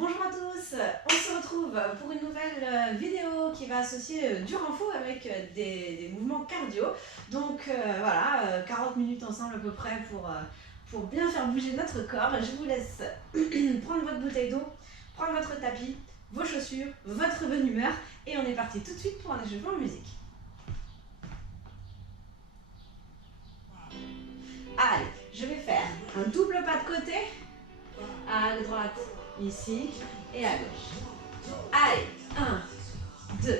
Bonjour à tous, on se retrouve pour une nouvelle vidéo qui va associer du renfort avec des mouvements cardio. Donc voilà, 40 minutes ensemble à peu près pour bien faire bouger notre corps. Je vous laisse prendre votre bouteille d'eau, prendre votre tapis, vos chaussures, votre bonne humeur et on est parti tout de suite pour un échauffement en musique. Allez, je vais faire un double pas de côté, à la droite, ici et à gauche. Allez, 1, 2,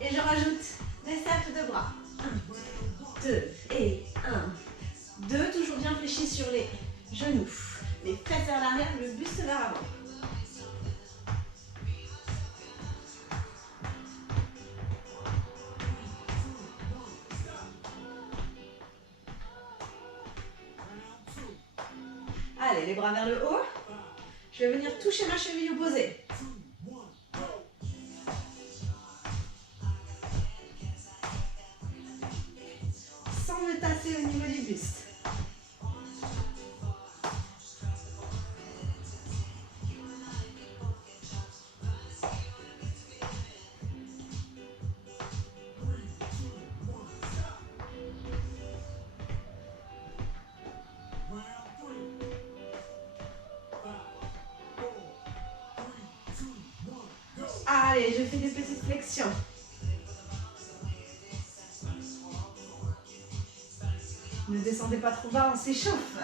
et je rajoute des cercles de bras. 1, 2 et 1, 2, toujours bien fléchi sur les genoux, les fesses vers l'arrière, le buste vers l'avant. Allez, les bras vers le haut. Je vais venir toucher ma cheville opposée. Sans me tasser au niveau du buste. Allez, je fais des petites flexions. Ne descendez pas trop bas, on s'échauffe.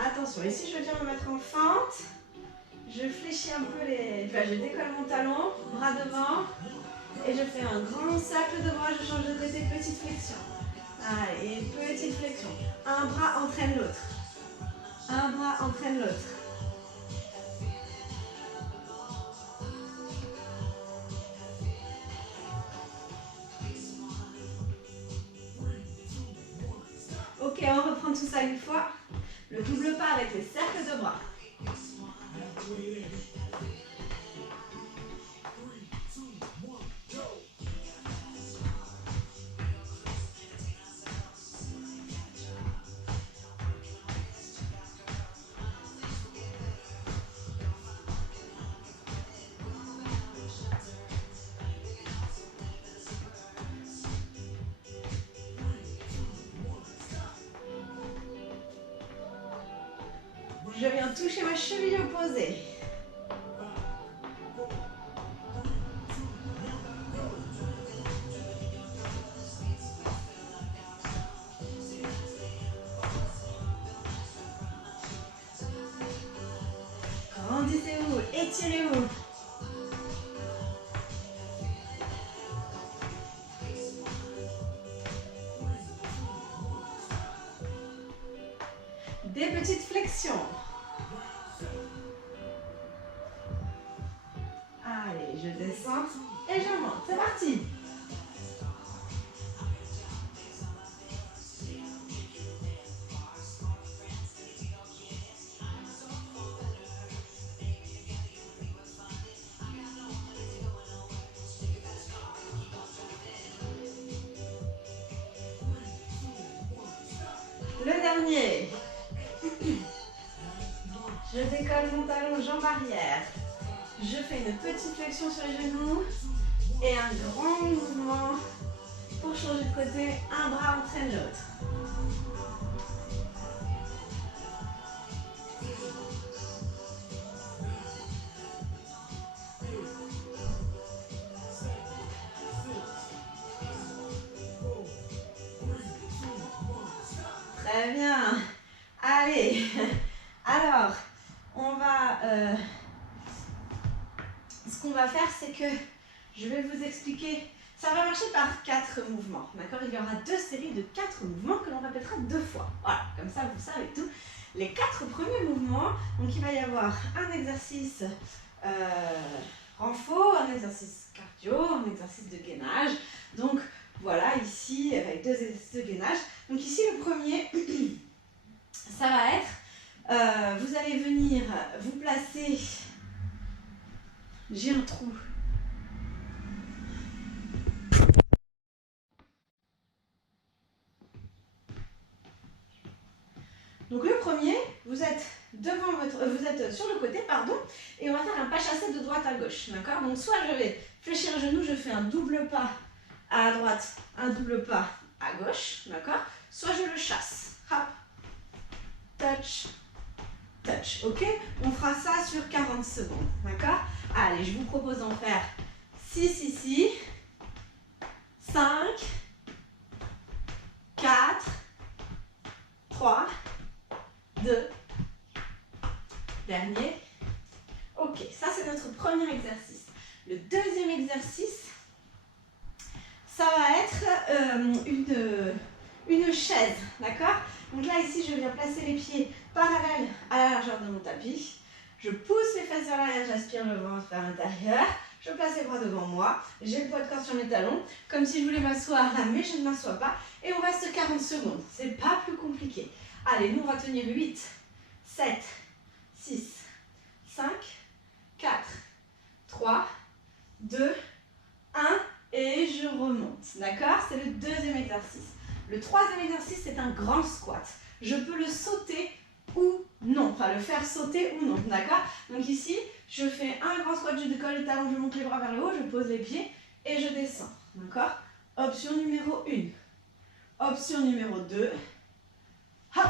Attention, ici je viens me mettre en fente. Je fléchis un peu les... Enfin, je décolle mon talon, bras devant. Et je fais un grand cercle de bras, je change de côté, petite flexion. Allez, petite flexion. Un bras entraîne l'autre. Un bras entraîne l'autre. Ok, on reprend tout ça une fois. Le double pas avec les cercles de bras. Je viens toucher ma cheville opposée. Grandissez-vous, étirez-vous. Des petites flexions. Allez, je descends et je monte. C'est parti. Le dernier. Je décolle mon talon, jambe arrière. Je fais une petite flexion sur les genoux et un grand mouvement pour changer de côté. Un bras entraîne l'autre. Très bien. Allez. Alors, on va... ce qu'on va faire, c'est que je vais vous expliquer. Ça va marcher par 4 mouvements. D'accord? Il y aura 2 séries de 4 mouvements que l'on répétera 2 fois. Voilà, comme ça vous savez tout. Les 4 premiers mouvements, donc il va y avoir un exercice renfort, un exercice cardio, un exercice de gainage. Donc voilà, ici, avec 2 exercices de gainage. Donc ici, le premier, ça va être, vous allez venir vous placer, j'ai un trou vous êtes sur le côté, pardon, et on va faire un pas chassé de droite à gauche, d'accord? Donc soit je vais fléchir le genou, je fais un double pas à droite, un double pas à gauche, d'accord? Soit je le chasse, hop, touch, touch, ok? On fera ça sur 40 secondes, d'accord? Allez, je vous propose d'en faire 6 ici, 5, 4, 3, 2, dernier. Ok, ça c'est notre premier exercice. Le deuxième exercice, ça va être une chaise, d'accord? Donc là ici je viens placer les pieds parallèles à la largeur de mon tapis. Je pousse les fesses vers l'arrière, j'aspire le ventre vers l'intérieur. Je place les bras devant moi, j'ai le poids de corps sur mes talons, comme si je voulais m'asseoir là, mais je ne m'assois pas. Et on reste 40 secondes, c'est pas plus compliqué. Allez, nous on va tenir 8, 7, 6, 5, 4, 3, 2, 1 et je remonte, d'accord? C'est le deuxième exercice. Le troisième exercice, c'est un grand squat. Je peux le sauter ou non, enfin le faire sauter ou non, d'accord? Donc ici, je fais un grand squat, je décolle les talons, je monte les bras vers le haut, je pose les pieds et je descends, d'accord? Option numéro 1. Option numéro 2. Hop,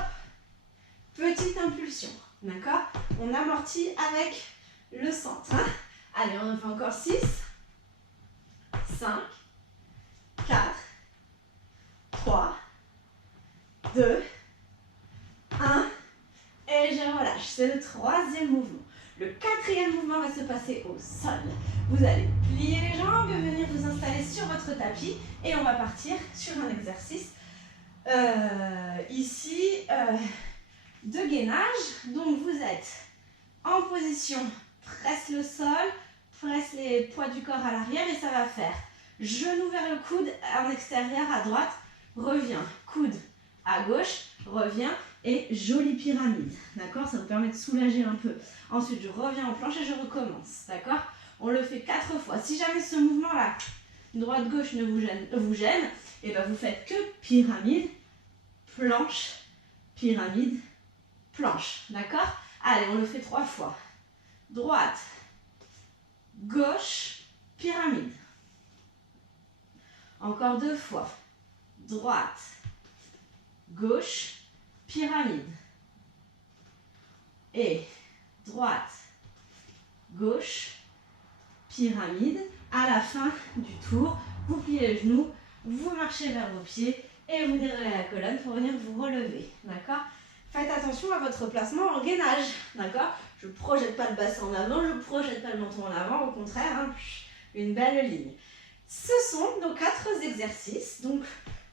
petite impulsion, d'accord? On amortit avec le centre, hein? Allez, on en fait encore 6, 5, 4, 3, 2, 1, et je relâche. C'est le troisième mouvement. Le quatrième mouvement va se passer au sol. Vous allez plier les jambes, venir vous installer sur votre tapis et on va partir sur un exercice ici de gainage. Donc vous êtes en position, presse le sol, presse les poids du corps à l'arrière et ça va faire genou vers le coude en extérieur à droite, revient, coude à gauche, revient et jolie pyramide, d'accord? Ça vous permet de soulager un peu. Ensuite, je reviens en planche et je recommence, d'accord? On le fait 4 fois. Si jamais ce mouvement-là, droite-gauche, ne vous gêne, et ben vous faites que pyramide, planche, pyramide, planche, d'accord? Allez, on le fait 3 fois. Droite, gauche, pyramide. Encore 2 fois. Droite, gauche, pyramide. Et droite, gauche, pyramide. À la fin du tour, vous pliez les genoux, vous marchez vers vos pieds et vous déroulez la colonne pour venir vous relever, d'accord? Faites attention à votre placement en gainage, d'accord? Je ne projette pas le bassin en avant, je ne projette pas le menton en avant, au contraire, hein, une belle ligne. Ce sont nos 4 exercices, donc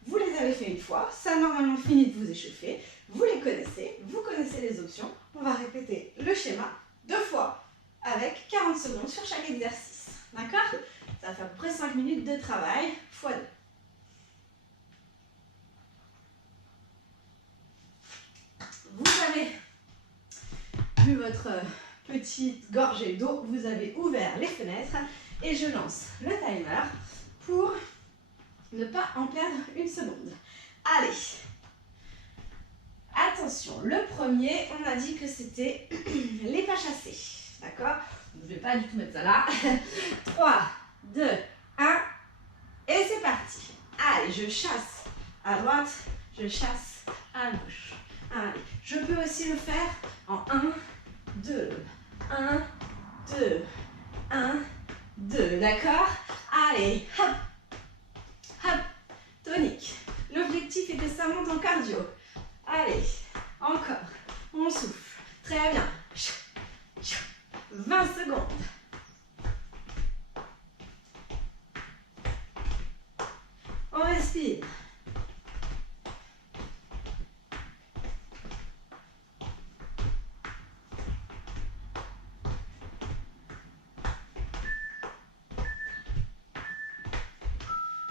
vous les avez fait une fois, ça a normalement fini de vous échauffer, vous les connaissez, vous connaissez les options, on va répéter le schéma 2 fois avec 40 secondes sur chaque exercice, d'accord? Ça va faire à peu près 5 minutes de travail x 2. Vous avez bu votre petite gorgée d'eau, vous avez ouvert les fenêtres et je lance le timer pour ne pas en perdre une seconde. Allez, attention, le premier, on a dit que c'était les pas chassés, d'accord? Je ne vais pas du tout mettre ça là. 3, 2, 1, et c'est parti. Allez, je chasse à droite, je chasse à gauche. Allez, je peux aussi le faire en 1, 2, 1, 2, 1, 2, d'accord? Allez, hop, hop, tonique. L'objectif est que ça monte en cardio. Allez, encore, on souffle. Très bien. 20 secondes. On respire.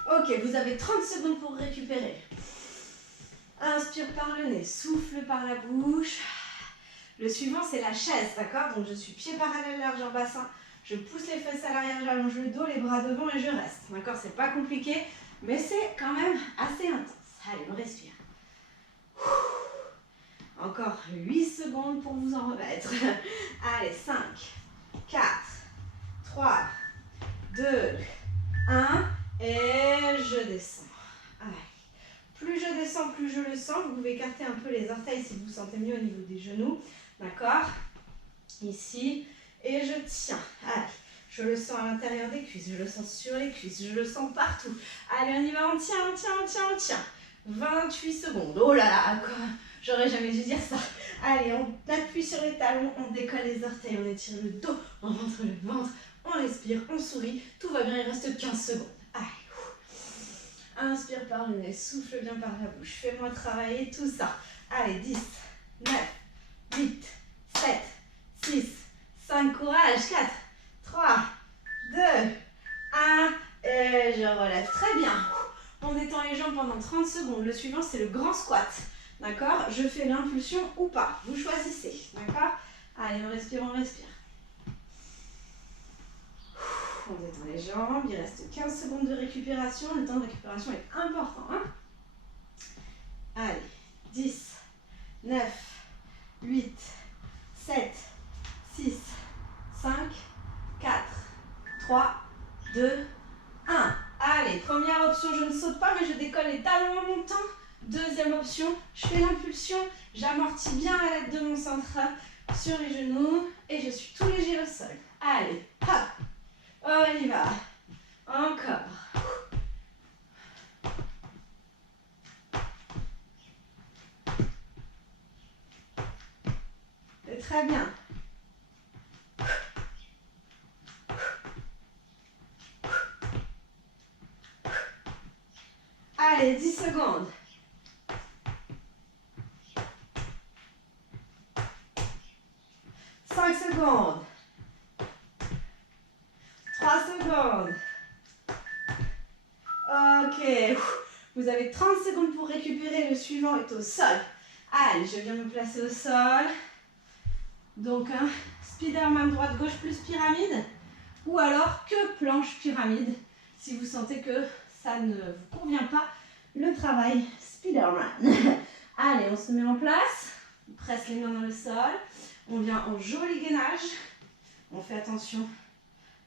Ok, vous avez 30 secondes pour récupérer. Inspire par le nez, souffle par la bouche. Le suivant, c'est la chaise, d'accord? Donc je suis pied parallèle, largeur bassin. Je pousse les fesses à l'arrière, j'allonge le dos, les bras devant et je reste. D'accord? C'est pas compliqué, mais c'est quand même assez intense. Allez, on respire. Encore 8 secondes pour vous en remettre. Allez, 5, 4, 3, 2, 1. Et je descends. Allez. Plus je descends, plus je le sens. Vous pouvez écarter un peu les orteils si vous vous sentez mieux au niveau des genoux. D'accord? Ici. Et je tiens. Allez. Je le sens à l'intérieur des cuisses. Je le sens sur les cuisses. Je le sens partout. Allez, on y va. On tient, on tient, on tient, on tient. 28 secondes. Oh là là, quoi. J'aurais jamais dû dire ça. Allez, on appuie sur les talons. On décolle les orteils. On étire le dos. On rentre le ventre. On respire. On sourit. Tout va bien. Il reste 15 secondes. Allez. Inspire par le nez, souffle bien par la bouche. Fais-moi travailler tout ça. Allez, 10, 9, 8, 7, 6, 5, courage. 4, 3, 2, 1. Et je relève. Très bien. On détend les jambes pendant 30 secondes. Le suivant, c'est le grand squat. D'accord? Je fais l'impulsion ou pas. Vous choisissez. D'accord? Allez, on respire, on respire. On détend les jambes, il reste 15 secondes de récupération. Le temps de récupération est important. Hein? Allez, 10, 9, 8, 7, 6, 5, 4, 3, 2, 1. Allez, première option, je ne saute pas mais je décolle les talons en montant. Deuxième option, je fais l'impulsion, j'amortis bien à l'aide de mon centre sur les genoux et je suis tout léger au sol. Allez, hop. On y va. Encore. C'est très bien. Allez, 10 secondes. 5 secondes. 3 secondes. Ok. Vous avez 30 secondes pour récupérer. Le suivant est au sol. Allez, je viens me placer au sol. Donc, un Spiderman droite-gauche plus pyramide. Ou alors que planche pyramide. Si vous sentez que ça ne vous convient pas, le travail Spiderman. Allez, on se met en place. On presse les mains dans le sol. On vient en joli gainage. On fait attention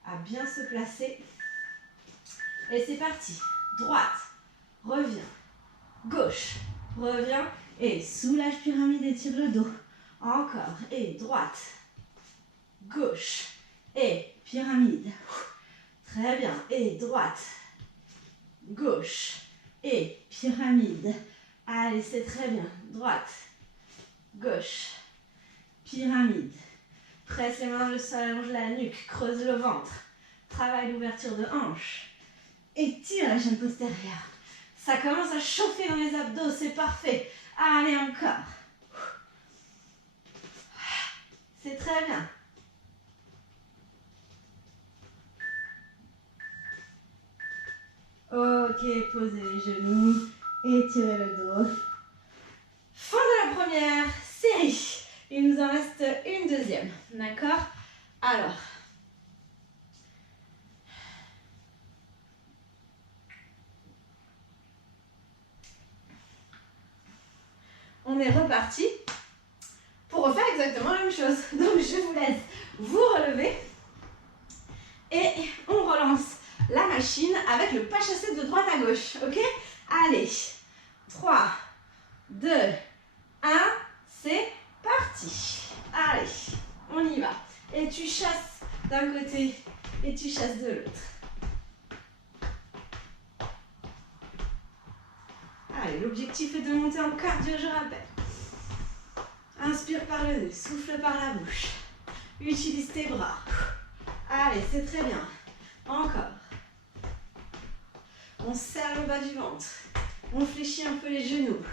à bien se placer. Et c'est parti. Droite, reviens. Gauche, reviens. Et soulage pyramide, étire le dos. Encore. Et droite, gauche. Et pyramide. Très bien. Et droite, gauche. Et pyramide. Allez, c'est très bien. Droite, gauche, pyramide. Presse les mains dans le sol, allonge la nuque, creuse le ventre. Travaille l'ouverture de hanche. Étire la chaîne postérieure. Ça commence à chauffer dans les abdos, c'est parfait. Allez, encore. C'est très bien. Ok, posez les genoux, étirez le dos. Fin de la première série. Il nous en reste une deuxième, d'accord? Alors, on est reparti pour refaire exactement la même chose. Donc, je vous laisse vous relever et on relance la machine avec le pas chassé de droite à gauche, ok? Allez, 3, 2, 1, c'est parti. Allez, on y va. Et tu chasses d'un côté et tu chasses de l'autre. Allez, l'objectif est de monter en cardio, je rappelle. Inspire par le nez, souffle par la bouche. Utilise tes bras. Allez, c'est très bien. Encore. On serre le bas du ventre. On fléchit un peu les genoux.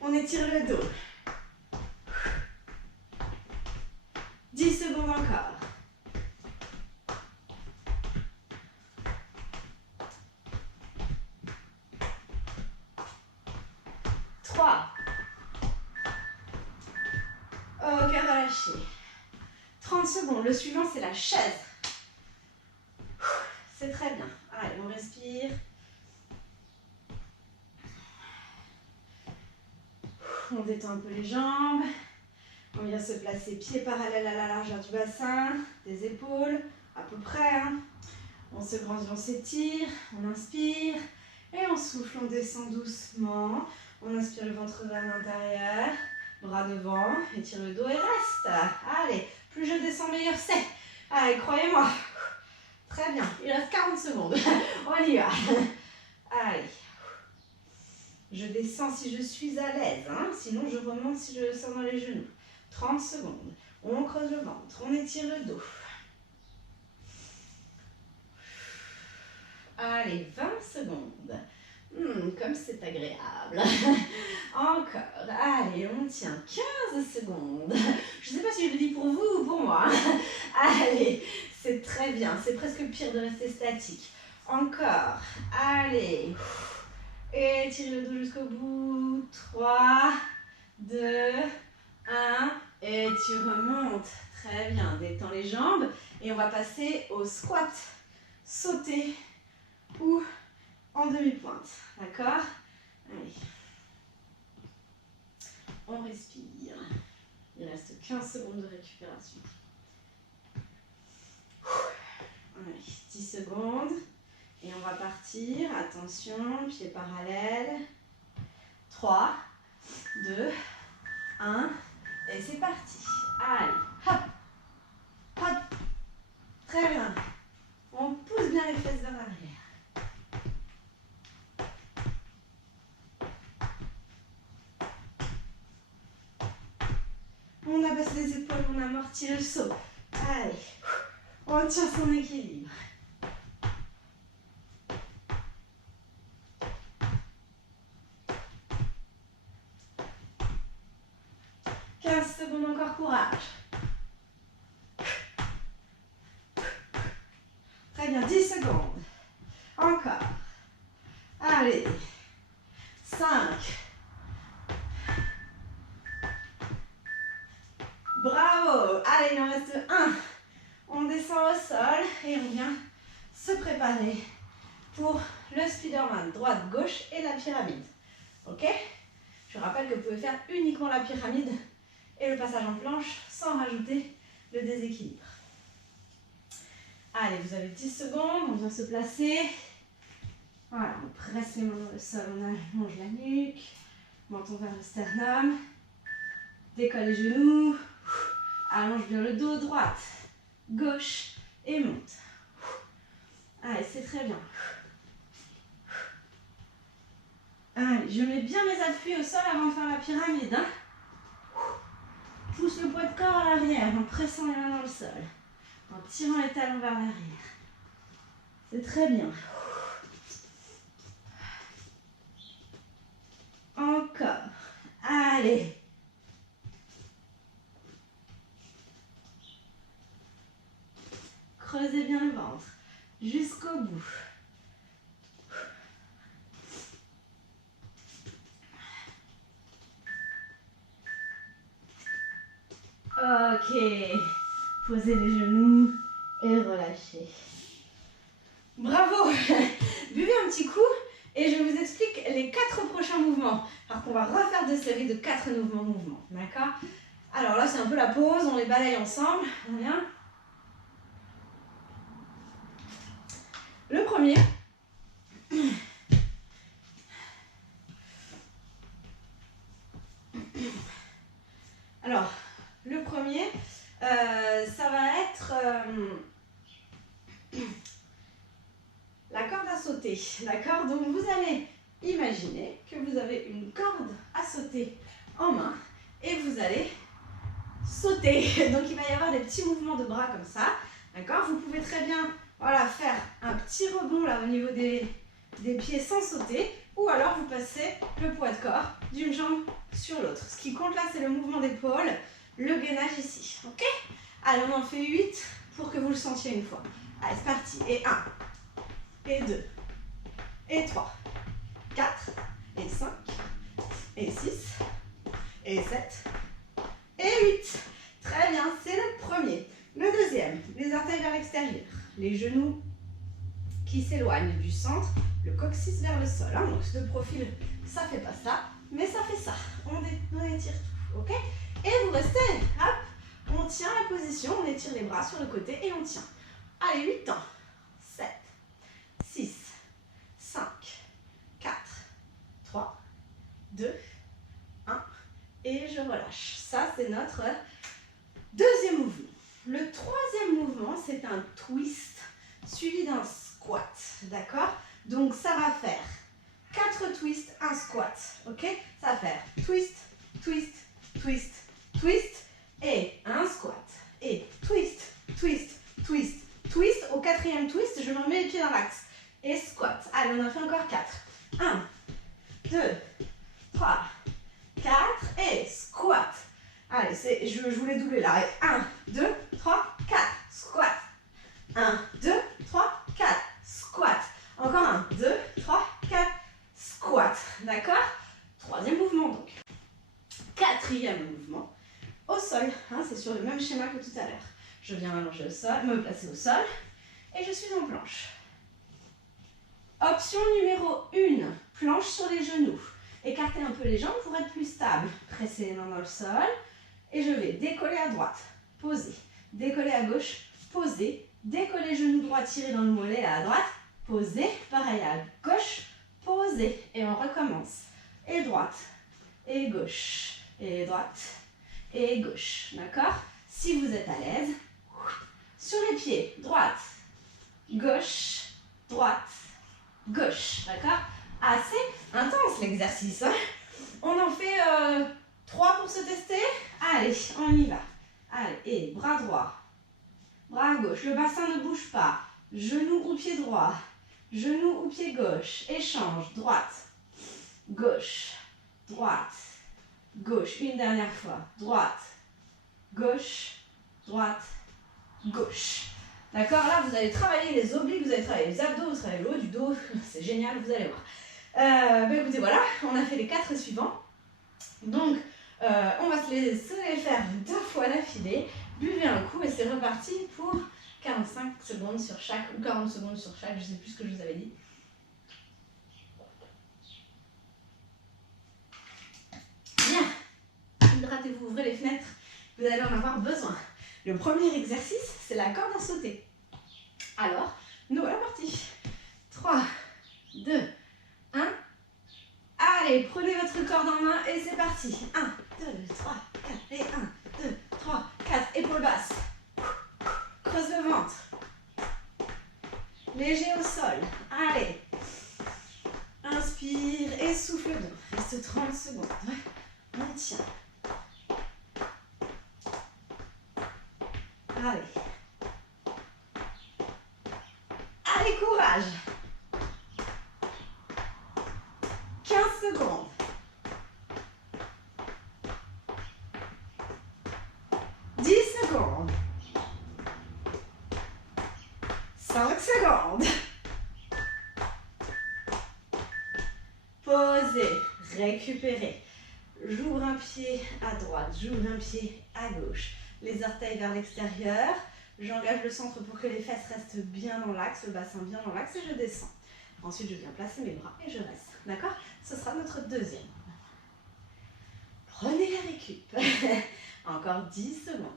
On étire le dos. 10 secondes encore. 3. Aucun relâché. 30 secondes. Le suivant, c'est la chaise. C'est très bien. Allez, on respire. On détend un peu les jambes. On vient se placer pieds parallèles à la largeur du bassin, des épaules, à peu près. Hein. On se grandit, on s'étire, on inspire et on souffle, on descend doucement. On inspire le ventre vers l'intérieur, bras devant, étire le dos et reste. Allez, plus je descends, meilleur c'est. Allez, croyez-moi. Très bien, il reste 40 secondes. On y va. Allez. Je descends si je suis à l'aise, hein. Sinon je remonte si je le sens dans les genoux. 30 secondes. On creuse le ventre, on étire le dos. Allez, 20 secondes. Comme c'est agréable. Encore. Allez, on tient 15 secondes. Je ne sais pas si je le dis pour vous ou pour moi. Allez, c'est très bien. C'est presque pire de rester statique. Encore. Allez. Étirez le dos jusqu'au bout. 3, 2, 1. Et tu remontes. Très bien. Détends les jambes. Et on va passer au squat. Sauter ou en demi-pointe. D'accord? Allez. On respire. Il reste 15 secondes de récupération. Allez, 10 secondes. Et on va partir. Attention, pieds parallèles. 3, 2, 1. Et c'est parti. Allez, hop, hop. Très bien. On pousse bien les fesses vers l'arrière. On abaisse les épaules, on amortit le saut. Allez, on tient son équilibre. 15 secondes encore, courage. Très bien, 10 secondes. Encore. Allez. 5. Bravo. Allez, il en reste 1. On descend au sol et on vient se préparer pour le Spider-Man. Droite, gauche et la pyramide. Ok? Je rappelle que vous pouvez faire uniquement la pyramide et le passage en planche sans rajouter le déséquilibre. Allez, vous avez 10 secondes, on vient se placer. Voilà, on presse les mains dans le sol, on allonge la nuque, menton vers le sternum, décolle les genoux, allonge bien le dos, droite, gauche et monte. Allez, c'est très bien. Allez, je mets bien mes appuis au sol avant de faire la pyramide. Hein. Pousse le poids de corps à l'arrière en pressant les mains dans le sol, en tirant les talons vers l'arrière. C'est très bien. Encore. Allez. Creusez bien le ventre jusqu'au bout. Ok. Posez les genoux et relâchez. Bravo. Buvez un petit coup et je vous explique les 4 prochains mouvements. Alors qu'on va refaire des séries de 4 mouvements. D'accord? Alors là, c'est un peu la pause. On les balaye ensemble. Bien. Le premier. Alors, le premier, ça va être la corde à sauter. D'accord? Donc, vous allez imaginer que vous avez une corde à sauter en main et vous allez sauter. Donc, il va y avoir des petits mouvements de bras comme ça. D'accord? Vous pouvez très bien faire un petit rebond là au niveau des pieds sans sauter. Ou alors, vous passez le poids de corps d'une jambe sur l'autre. Ce qui compte là, c'est le mouvement d'épaule, le gainage ici. Ok? Allez, on en fait 8 pour que vous le sentiez une fois. Allez, c'est parti. Et 1, et 2, et 3, 4, et 5, et 6, et 7, et 8. Très bien, c'est le premier. Le deuxième, les orteils vers l'extérieur. Les genoux qui s'éloignent du centre, le coccyx vers le sol. Hein. Donc, de profil, ça fait pas ça. mais ça fait ça. On étire tout, ok? Et vous restez, hop, on tient la position, on étire les bras sur le côté et on tient. Allez, 8 temps. 7, 6, 5, 4, 3, 2, 1. Et je relâche. Ça, c'est notre deuxième mouvement. Le troisième mouvement, c'est un twist suivi d'un squat. D'accord? Donc, ça va faire 4 twists, un squat. Ok? Ça va faire twist, twist, twist, twist et un squat. Et twist, twist, twist, twist. Au quatrième twist, je me remets les pieds dans l'axe. Et squat. Allez, on en fait encore 4. 1, 2, 3, 4 et squat. Allez, je voulais doubler là. 1, 2, 3, 4. Squat. 1, 2, 3, 4. Squat. Encore 1, 2, 3, 4. Squat. D'accord? Troisième mouvement donc. Quatrième mouvement. Au sol. Hein, c'est sur le même schéma que tout à l'heure. Je viens m'allonger au sol, me placer au sol. Et je suis en planche. Option numéro 1. Planche sur les genoux. Écartez un peu les jambes pour être plus stable. Pressez les mains dans le sol. Et je vais décoller à droite, poser. Décoller à gauche, poser. Décoller genou droit, tirer dans le mollet à droite, poser. Pareil à gauche, poser. Et on recommence. Et droite, et gauche, et droite, et gauche. D'accord? Si vous êtes à l'aise, sur les pieds, droite, gauche, droite, gauche. D'accord? Assez intense l'exercice. Hein? On en fait 3 pour se tester. Allez, on y va. Allez, et bras droit, bras gauche. Le bassin ne bouge pas. Genou ou pied droit, genou ou pied gauche. Échange, droite, gauche, droite, gauche. Une dernière fois. Droite, gauche, droite, gauche. D'accord? Là, vous allez travailler les obliques, vous allez travailler les abdos, vous travaillez le haut du dos. C'est génial, vous allez voir. Écoutez, voilà, on a fait les 4 suivants. Donc, on va se les faire 2 fois d'affilée. Buvez un coup et c'est reparti pour 45 secondes sur chaque, ou 40 secondes sur chaque, je ne sais plus ce que je vous avais dit. Bien. Hydratez-vous, ouvrez les fenêtres, vous allez en avoir besoin. Le premier exercice, c'est la corde à sauter. Alors, nous voilà partis. 3, 2, 1. Allez, prenez votre corde en main et c'est parti. 1, 2, 3, 4 et 1, 2, 3, 4. Épaules basses. Creuse le ventre. Léger au sol. Allez. Inspire et souffle bien. Reste 30 secondes. On tient. Allez. Allez, courage. 15 secondes. 10 secondes. 5 secondes. Posez, récupérez. J'ouvre un pied à droite, j'ouvre un pied à gauche. Les orteils vers l'extérieur. J'engage le centre pour que les fesses restent bien dans l'axe, le bassin bien dans l'axe et je descends. Ensuite, je viens placer mes bras et je reste. D'accord? Ce sera notre deuxième. Prenez la récup. Encore 10 secondes.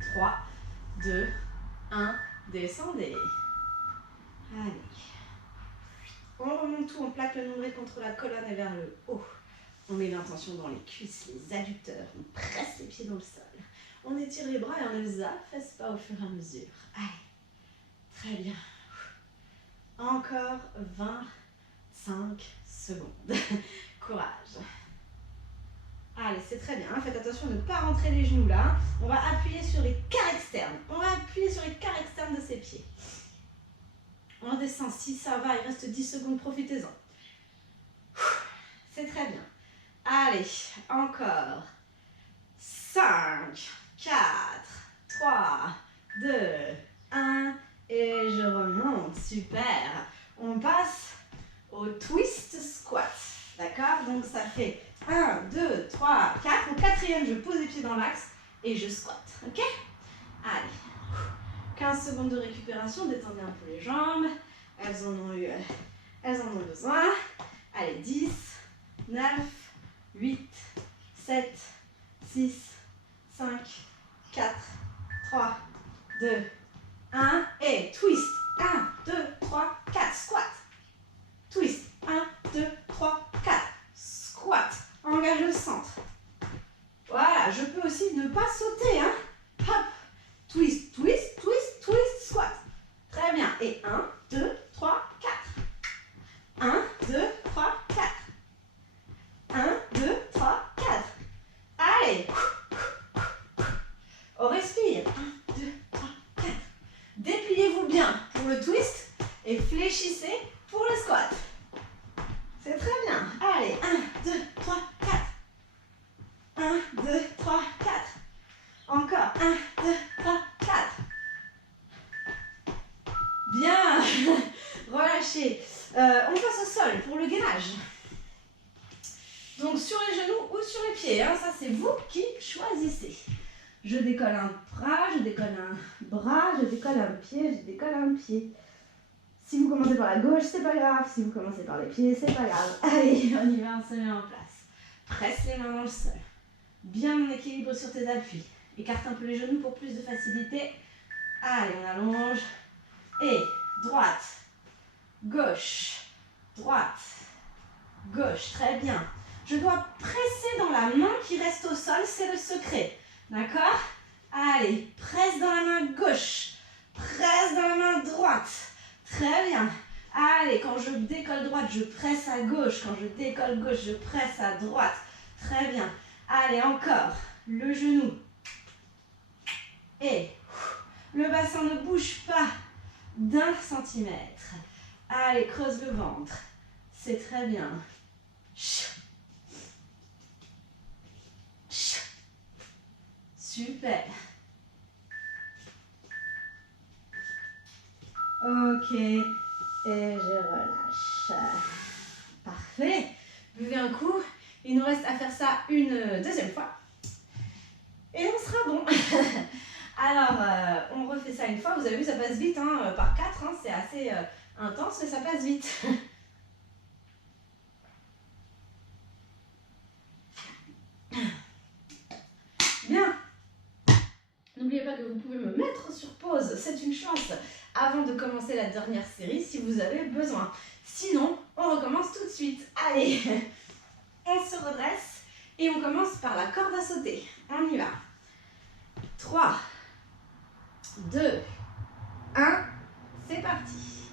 Trois, 2, 1. Descendez. Allez. On remonte tout, on plaque le nombril contre la colonne et vers le haut. On met l'intention dans les cuisses, les adducteurs. On presse les pieds dans le sol. On étire les bras et on ne les affaisse pas au fur et à mesure. Allez. Très bien. Encore 25 secondes. Courage. Allez, c'est très bien. Faites attention de ne pas rentrer les genoux là. On va appuyer sur les quarts externes. On va appuyer sur les quarts externes de ses pieds. On descend. Si ça va, il reste 10 secondes. Profitez-en. C'est très bien. Allez, encore. 5, 4, 3, 2, 1. Et je remonte. Super. On passe au twist squat. D'accord? Donc ça fait 1, 2, 3, 4. Au quatrième, je pose les pieds dans l'axe et je squatte. Ok? Allez. 15 secondes de récupération. Détendez un peu les jambes. elles en ont besoin. Allez, 10, 9, 8, 7, 6, 5, 4, 3, 2, 1. Et twist. 1, 2, 3, 4. Squat. Twist. 1, 2, 3, 4. Squat. Engage le centre. Voilà, je peux aussi ne pas sauter. Hein. Hop. Twist, twist, twist, twist, squat. Très bien. Et 1, 2, 3, 4. 1, 2, 3, 4. 1, 2, 3, 4. Allez. On respire. 1, 2, 3, 4. Dépliez-vous bien pour le twist et fléchissez pour le squat. C'est très bien. Allez, 1, 2, 3, 4. 1, 2, 3, 4. Encore. 1, 2, 3, 4. Bien. Relâchez. On passe au sol pour le gainage. Donc sur les genoux ou sur les pieds. Hein, ça, c'est vous qui choisissez. Je décolle un bras, je décolle un bras, je décolle un pied, je décolle un pied. Si vous commencez par la gauche, c'est pas grave. Si vous commencez par les pieds, c'est pas grave. Allez, on y va, on se met en place. Presse les mains dans le sol. Bien en équilibre sur tes appuis. Écarte un peu les genoux pour plus de facilité. Allez, on allonge. Et droite, gauche, droite, gauche. Très bien. Je dois presser dans la main qui reste au sol, c'est le secret. D'accord? Allez, presse dans la main gauche. Presse dans la main droite. Très bien. Allez, quand je décolle droite, je presse à gauche. Quand je décolle gauche, je presse à droite. Très bien. Allez, encore. Le genou. Et le bassin ne bouge pas d'1 centimètre. Allez, creuse le ventre. C'est très bien. Super. Ok. Et je relâche. Parfait. Buvez un coup. Il nous reste à faire ça une deuxième fois. Et on sera bon. Alors, on refait ça une fois. Vous avez vu, ça passe vite, hein, par 4. Hein, c'est assez intense, mais ça passe vite. Bien. N'oubliez pas que vous pouvez me mettre sur pause. C'est une chance avant de commencer la dernière série si vous avez besoin. Sinon, on recommence tout de suite. Allez, on se redresse et on commence par la corde à sauter. On y va. 3, 2, 1, c'est parti.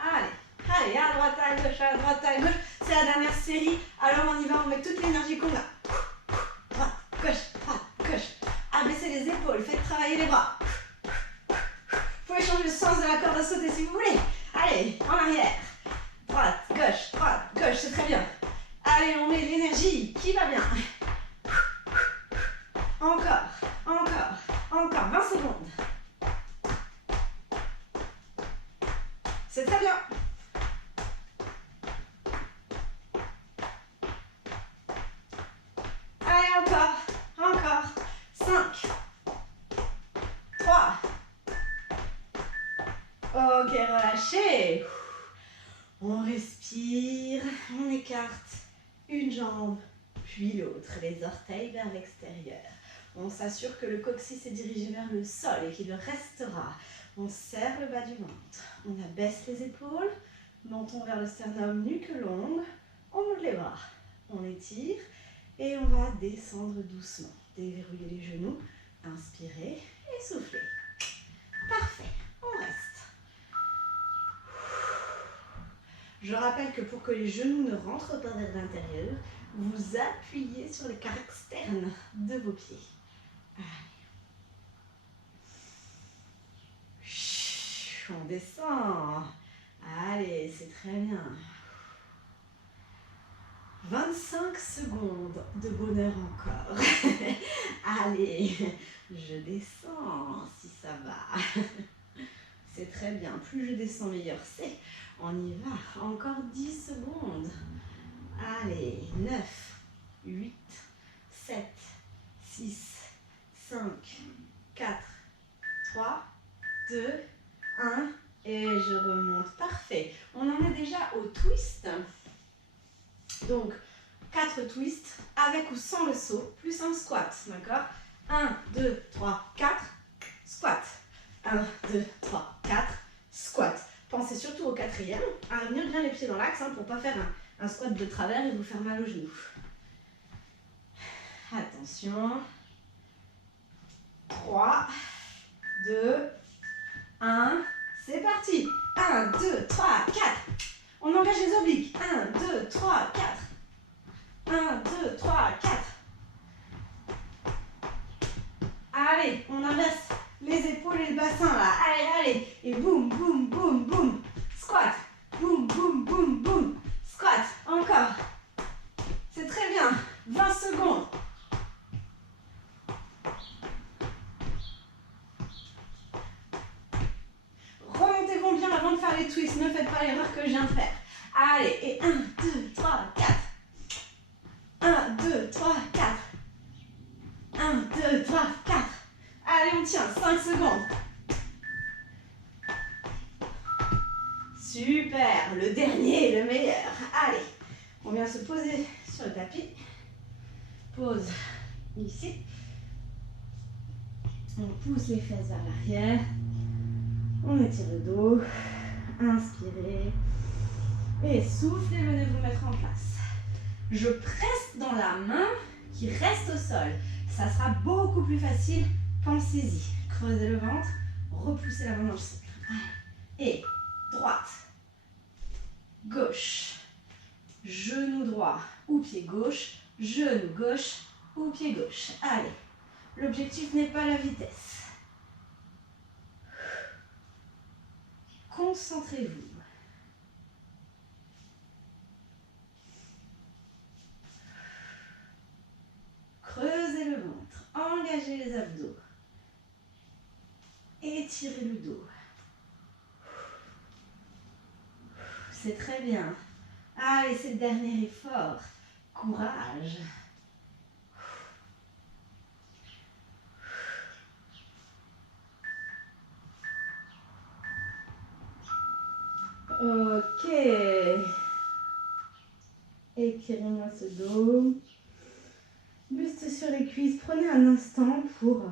Allez, allez, à droite, à gauche, à droite, à gauche. C'est la dernière série, alors on y va, on met toute l'énergie qu'on a. Droite, gauche. Abaissez les épaules, faites travailler les bras. Vous pouvez changer le sens de la corde à sauter si vous voulez. Allez, en arrière. Droite, gauche, c'est très bien. Allez, on met l'énergie qui va bien. Encore, 20 secondes. C'est très bien. Allez, encore. 5, 3. Ok, relâchez. On respire, on écarte une jambe, puis l'autre, les orteils vers l'extérieur. On s'assure que le coccyx est dirigé vers le sol et qu'il le restera. On serre le bas du ventre. On abaisse les épaules, menton vers le sternum, nuque longue. On monte les bras. On étire et on va descendre doucement. Déverrouiller les genoux. Inspirez et soufflez. Parfait. On reste. Je rappelle que pour que les genoux ne rentrent pas vers l'intérieur, vous appuyez sur les carrés externes de vos pieds. Allez. On descend. Allez, c'est très bien. 25 secondes de bonheur encore. Allez, je descends si ça va. C'est très bien. Plus je descends, meilleur c'est. On y va. Encore 10 secondes. Allez, 9, 8, 7, 6, 5, 4, 3, 2, 1. Et je remonte. Parfait. On en est déjà au twist. Donc, 4 twists avec ou sans le saut, plus un squat. D'accord? 1, 2, 3, 4. Squat. 1, 2, 3, 4. Squat. Pensez surtout au quatrième, à venir bien les pieds dans l'axe pour ne pas faire un squat de travers et vous faire mal aux genoux. Attention. 3, 2, 1. C'est parti. 1, 2, 3, 4. On engage les obliques. 1, 2, 3, 4. 1, 2, 3, 4. Allez, on inverse les épaules et le bassin là. Allez, allez. Et boum, boum, boum, boum. Squat. Boum, boum, boum, boum. Squat. Encore. C'est très bien. 20 secondes. Remontez-vous bien avant de faire les twists. Ne faites pas l'erreur que je viens de faire. Allez, et 1, 2, 3, 4. 1, 2, 3, 4. 1, 2, 3, 4. Allez, on tient. 5 secondes. Super. Le dernier, le meilleur. Allez, on vient se poser sur le tapis. Pose ici. On pousse les fesses vers l'arrière. On étire le dos. Inspirez. Et soufflez, venez vous mettre en place. Je presse dans la main qui reste au sol. Ça sera beaucoup plus facile. Pensez-y. Creusez le ventre. Repoussez la main dans le sol. Et droite. Gauche. Genou droit ou pied gauche. Genou gauche ou pied gauche. Allez. L'objectif n'est pas la vitesse. Concentrez-vous. Creusez le ventre. Engagez les abdos. Étirez le dos. C'est très bien. Allez, c'est le dernier effort. Courage. Ok. Étirez-moi ce dos. Buste sur les cuisses. Prenez un instant pour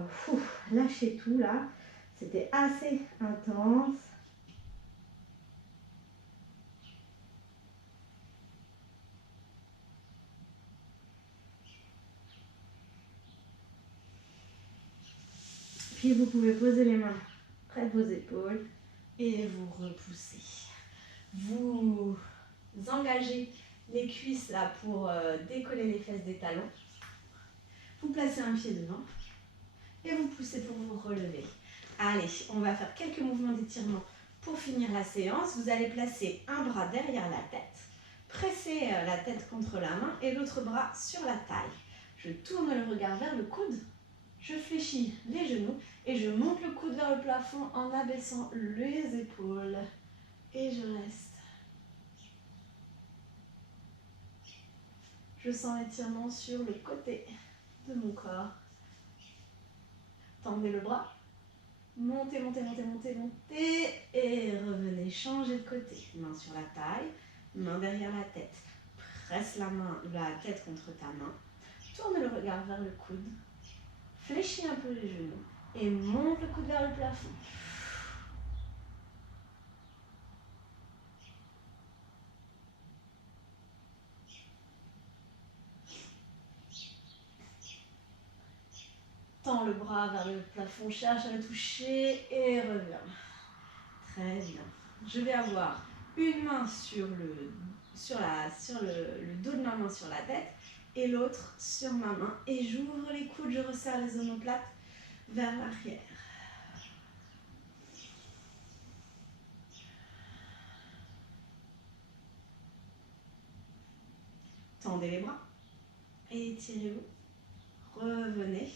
lâcher tout là. C'était assez intense. Puis vous pouvez poser les mains près de vos épaules et vous repoussez. Vous engagez les cuisses là pour décoller les fesses des talons. Vous placez un pied devant et vous poussez pour vous relever. Allez, on va faire quelques mouvements d'étirement pour finir la séance. Vous allez placer un bras derrière la tête, presser la tête contre la main et l'autre bras sur la taille. Je tourne le regard vers le coude, je fléchis les genoux et je monte le coude vers le plafond en abaissant les épaules. Et je reste. Je sens l'étirement sur le côté de mon corps. Tendez le bras. Montez, montez, montez, montez, montez. Et revenez, changez de côté. Main sur la taille, main derrière la tête. Presse la tête contre ta main. Tourne le regard vers le coude. Fléchis un peu les genoux. Et monte le coude vers le plafond. Tends le bras vers le plafond, cherche à le toucher et reviens. Très bien. Je vais avoir une main sur le dos de ma main sur la tête et l'autre sur ma main. Et j'ouvre les coudes, je resserre les omoplates vers l'arrière. Tendez les bras et étirez-vous. Revenez.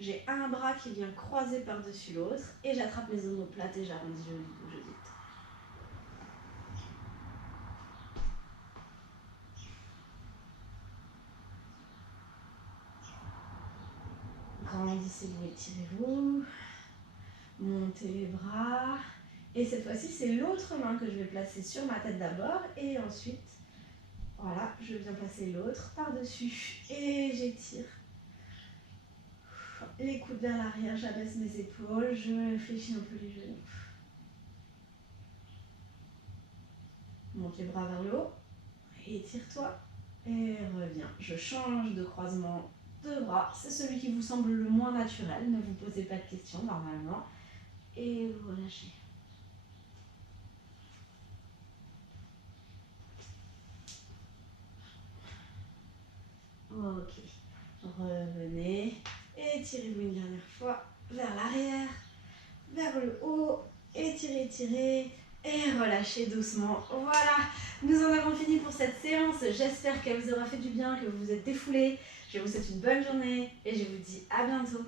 J'ai un bras qui vient croiser par-dessus l'autre et j'attrape mes omoplates et j'arrondis le dos, je dis. Grandissez-vous, étirez-vous. Montez les bras Et cette fois-ci, c'est l'autre main que je vais placer sur ma tête d'abord. Et ensuite, voilà, je viens placer l'autre par-dessus. Et j'étire. Les coudes vers l'arrière, j'abaisse mes épaules, je fléchis un peu les genoux. Monte les bras vers le haut. Étire-toi. Et reviens. Je change de croisement de bras. C'est celui qui vous semble le moins naturel. Ne vous posez pas de questions normalement. Et vous relâchez. Ok. Revenez. Étirez-vous une dernière fois vers l'arrière, vers le haut. Étirez, étirez. Et relâchez doucement. Voilà, nous en avons fini pour cette séance. J'espère qu'elle vous aura fait du bien, que vous vous êtes défoulés. Je vous souhaite une bonne journée et je vous dis à bientôt.